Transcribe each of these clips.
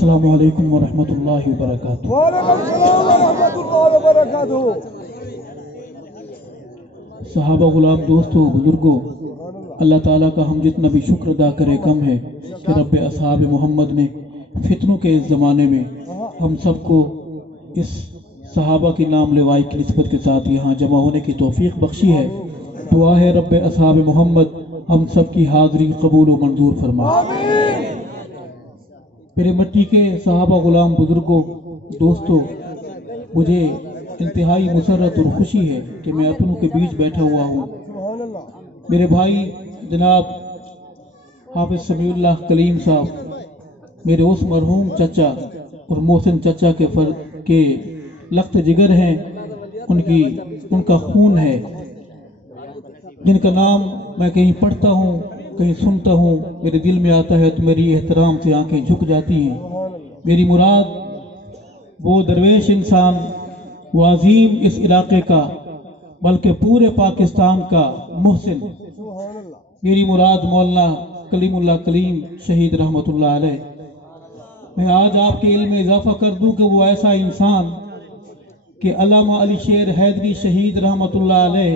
अस्सलामु अलैकुम वरहमतुल्लाहि वबरकातुहू। सहाबा गुलाम दोस्तों बुजुर्गों, अल्लाह ताला का हम जितना भी शुक्र अदा करें कम है कि रब्बे असहाब मोहम्मद ने फितनों के इस ज़माने में हम सबको इस सहाबा की नाम लेवाई की निस्बत के साथ यहाँ जमा होने की तौफीक बख्शी है। दुआ है रब्बे असहाब मोहम्मद हम सब की हाज़री कबूल व मंजूर फरमा। मेरे मट्टी के सहाबा गुलाम बुजुर्गों दोस्तों, मुझे इंतहाई मुसर्रत और खुशी है कि मैं अपनों के बीच बैठा हुआ हूँ। मेरे भाई जनाब हाफिज समीउल्लाह कलीम साहब, मेरे उस मरहूम चचा और मोहसिन चचा के लख्त जिगर हैं, उनका खून है, जिनका नाम मैं कहीं पढ़ता हूँ कहीं सुनता हूँ, मेरे दिल में आता है तो मेरी एहतराम से आंखें झुक जाती हैं। मेरी मुराद वो दरवेश इंसान, वो अजीम इस इलाके का बल्कि पूरे पाकिस्तान का मुहसिन, मेरी मुराद मौलाना कलीमुल्लाह कलीम शहीद रहमतुल्लाह अलैह। मैं आज आपके इल्म में इजाफा कर दूं कि वो ऐसा इंसान कि अल्लामा अली शेर हैदरी शहीद रहमतुल्लाह अलैह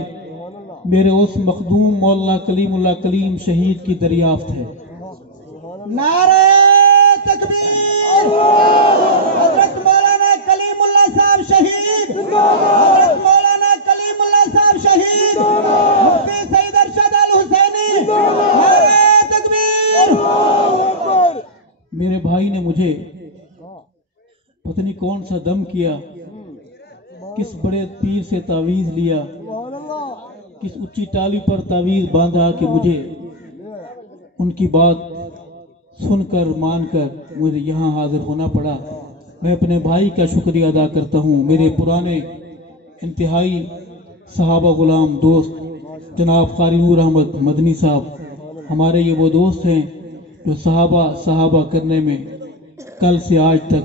मेरे उस मखदूम मौलाना कलीमुल्लाह कलीम शहीद की दरियाफ्त है। नारे तकबीर। हजरत मौलाना कलीमुल्लाह साहब शहीद, हजरत मौलाना कलीमुल्लाह साहब शहीद, मुफ्ती सईद अरशद अल हुसैनी। नारे तकबीर। मेरे भाई ने मुझे पता नहीं कौन सा दम किया, किस बड़े पीर से तावीज़ लिया, किस ऊंची टाली पर तावीज़ बांधा कि मुझे उनकी बात सुनकर मानकर मुझे यहाँ हाजिर होना पड़ा। मैं अपने भाई का शुक्रिया अदा करता हूँ। मेरे पुराने इंतहाई सहाबा गुलाम दोस्त जनाब कारी नूर अहमद मदनी साहब, हमारे ये वो दोस्त हैं जो सहाबा करने में कल से आज तक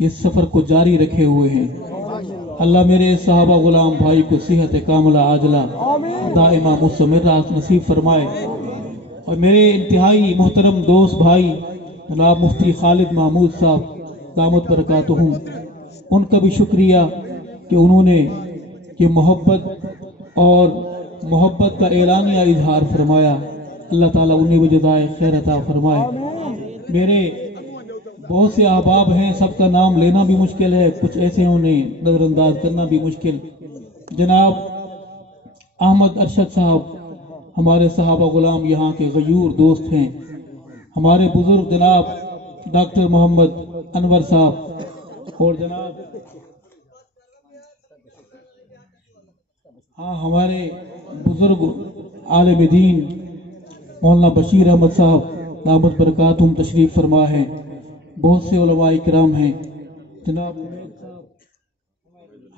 इस सफ़र को जारी रखे हुए हैं। अल्लाह मेरे सहाबा गुलाम भाई को सेहत कामला आजला दाइमा मुस्तमिर नसीब फरमाए। और मेरे इंतहाई मोहतरम दोस्त भाई जनाब मुफ्ती खालिद महमूद साहब दामत बरकातुहू, उनका भी शुक्रिया कि उन्होंने ये मोहब्बत और मोहब्बत का एलानिया इजहार फरमाया। अल्लाह ताला उन्हें भी जज़ाए खैर अता फरमाए। मेरे बहुत से अहबाब हैं, सबका नाम लेना भी मुश्किल है, कुछ ऐसे उन्हें नज़रअंदाज करना भी मुश्किल। जनाब अहमद अरशद साहब हमारे सहाबा गुलाम यहाँ के गयूर दोस्त हैं। हमारे बुजुर्ग जनाब डॉक्टर मोहम्मद अनवर साहब और जनाब हमारे बुजुर्ग आलिम दीन मौलाना बशीर अहमद साहब दामत बरकातुहू तशरीफ फरमा हैं। बहुत से उलमा इकराम हैं, जनाब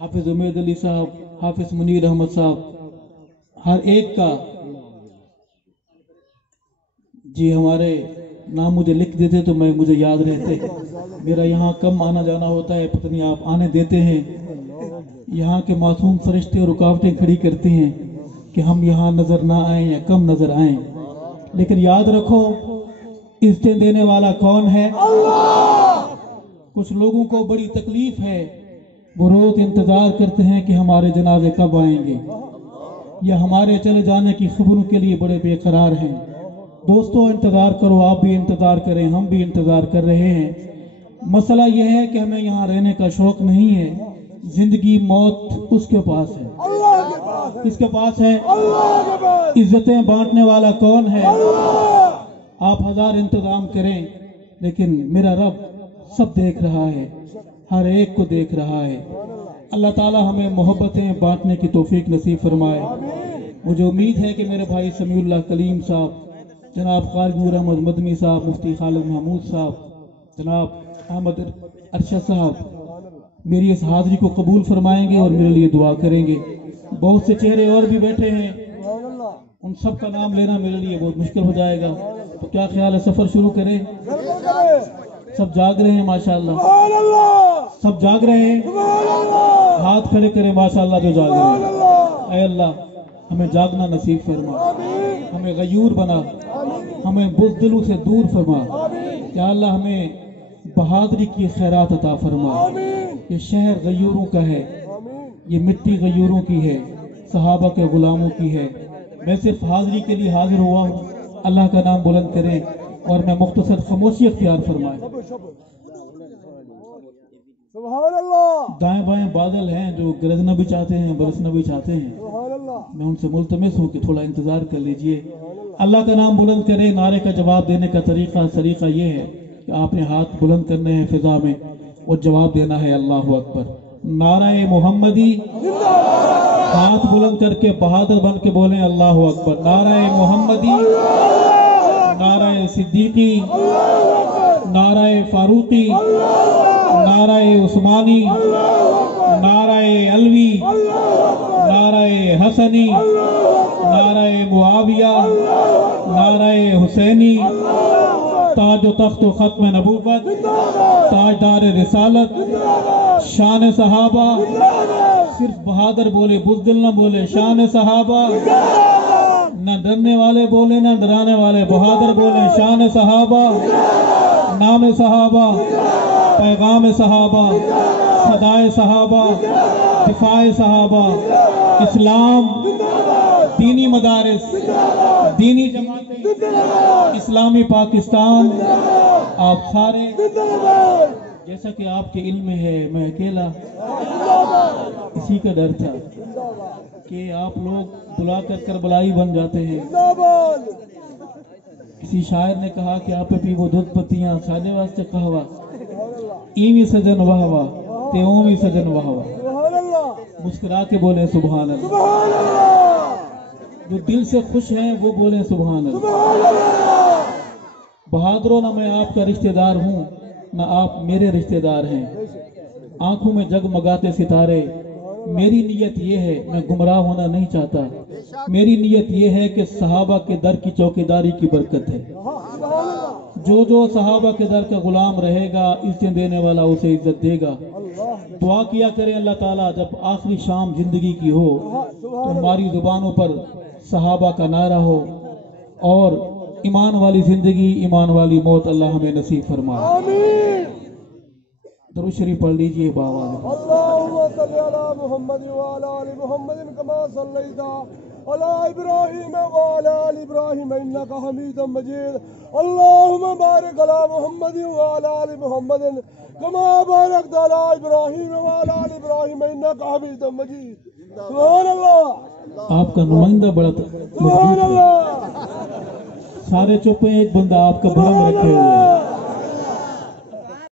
हाफिज उमैद अली साहब, हाफिज मुनीर अहमद साहब, हर एक का जी हमारे नाम मुझे लिख देते तो मुझे याद रहते। मेरा यहाँ कम आना जाना होता है, पता नहीं आप आने देते हैं। यहाँ के मासूम फरिश्ते रुकावटें खड़ी करते हैं कि हम यहाँ नजर ना आए या कम नजर आए, लेकिन याद रखो इज्जतें देने वाला कौन है? अल्लाह। कुछ लोगों को बड़ी तकलीफ है, वो रोज इंतजार करते हैं कि हमारे जनाजे कब आएंगे, या हमारे चले जाने की खबरों के लिए बड़े बेकरार हैं। दोस्तों इंतजार करो, आप भी इंतजार करें, हम भी इंतजार कर रहे हैं। मसला यह है कि हमें यहाँ रहने का शौक नहीं है। जिंदगी मौत उसके पास है, अल्लाह के पास। किसके पास है? अल्लाह के पास। इज्जतें बांटने वाला कौन है? अल्लाह। आप हजार इंतजाम करें, लेकिन मेरा रब सब देख रहा है, हर एक को देख रहा है। अल्लाह ताला हमें मोहब्बतें बांटने की तौफीक नसीब फरमाए। मुझे उम्मीद है कि मेरे भाई समीउल्लाह कलीम साहब, जनाब कारी नूर अहमद मदनी साहब, मुफ्ती खालिद महमूद साहब, जनाब अहमद अरशद साहब मेरी इस हाजिरी को कबूल फरमाएंगे और मेरे लिए दुआ करेंगे। बहुत से चेहरे और भी बैठे हैं, उन सब का नाम लेना मेरे लिए बहुत मुश्किल हो जाएगा। तो क्या ख्याल है, सफर शुरू करें? सब जाग रहे हैं माशाअल्लाह, सब जाग रहे हैं, हाथ खड़े करें माशाअल्लाह जो जाग रहे हैं। ऐ अल्लाह हमें जागना नसीब फरमा, हमें गयूर बना, हमें बुज़दिलों से दूर फरमा। या अल्लाह हमें बहादुरी की खैरात अता फरमा। ये शहर गयूरों का है, ये मिट्टी गयूरों की है, सहाबा के गुलामों की है। मैं सिर्फ हाजिरी के लिए हाजिर हुआ हूँ। अल्लाह का नाम बुलंद करें और मैं मुख्तसर खामोशी अख्तियार फरमाए। दाएं बाएं बादल हैं जो गरजना भी चाहते हैं, बरसना भी चाहते हैं। मैं उनसे मुल्तमिस हूँ कि थोड़ा इंतजार कर लीजिए। अल्लाह का नाम बुलंद करें। नारे का जवाब देने का तरीका ये है कि आपने हाथ बुलंद करने हैं फिजा में और जवाब देना है अल्लाहु अकबर। नाराए मोहम्मदी, हाथ बुलंद करके बहादुर बन के बोले अल्लाहु अकबर। नाराए मोहम्मदी, नाराए सिद्दीकी, नाराए फारूकी, नाराए उस्मानी, नाराए अलवी, नाराए हसनी, नाराए मुआविया, नाराए हुसैनी, ताज व तख्त व खत्म नबूवत, ताजदार रिसालत, शान सहाबा। सिर्फ बहादुर बोले, बुज़दिल न बोले। शान सहाबा, न डरने वाले बोले न डराने वाले, बहादुर बोले। शान सहाबा, नाम सहाबा, पैगाम सहाबा, सदाए सहाबा, दिफाए सहाबा, इस्लाम, दीनी मदारिस, दीनी जमातें, इस्लामी पाकिस्तान। आप सारे, जैसा कि आपके इल्म में है, मैं अकेला इसी का डर था कि आप लोग बुलाकर करबलाई बन जाते हैं। किसी शायर ने कहा कि आप भी वो दूध पत्तियां सादे वास्ते कहवा ईवी सजन वाह वाह ते ओवी सजन वाह वाह। मुस्कुरा के बोले सुभान अल्लाह। जो दिल से खुश हैं वो बोले सुभान अल्लाह। बहादुरों, ना मैं आपका रिश्तेदार हूँ ना आप मेरे रिश्तेदार हैं। आंखों में जगमगाते सितारे, मेरी नीयत ये है, मैं गुमराह होना नहीं चाहता। मेरी नीयत ये है कि सहाबा के दर की चौकीदारी की बरकत है। जो जो सहाबा के दर का गुलाम रहेगा, इज्जत देने वाला उसे इज्जत देगा। दुआ किया करें अल्लाह ताला जब आखिरी शाम जिंदगी की हो तो हमारी जुबानों पर सहाबा का नारा हो और ईमान वाली जिंदगी, ईमान वाली मौत अल्लाह हमें नसीब फरमाए। दुरूद शरीफ पढ़ लीजिए बाबा। अल्लाहुम्मा सल्ली अला मुहम्मद व अला आलि मुहम्मद कमा सल्लैता अला इब्राहीम व अला आलि इब्राहीम इन्नका हमीदुम मजीद। अल्लाहुम्मा बारिक अला मुहम्मद व अला आलि मुहम्मद कमा बारकता अला इब्राहीम व अला आलि इब्राहीम इन्नका हमीदुम मजीद। सुभान अल्लाह। आपका नुमाइंदा बड़ा सुभान अल्लाह। सारे चुप हैं, एक बंदा आपका भरम रखे हुए हैं।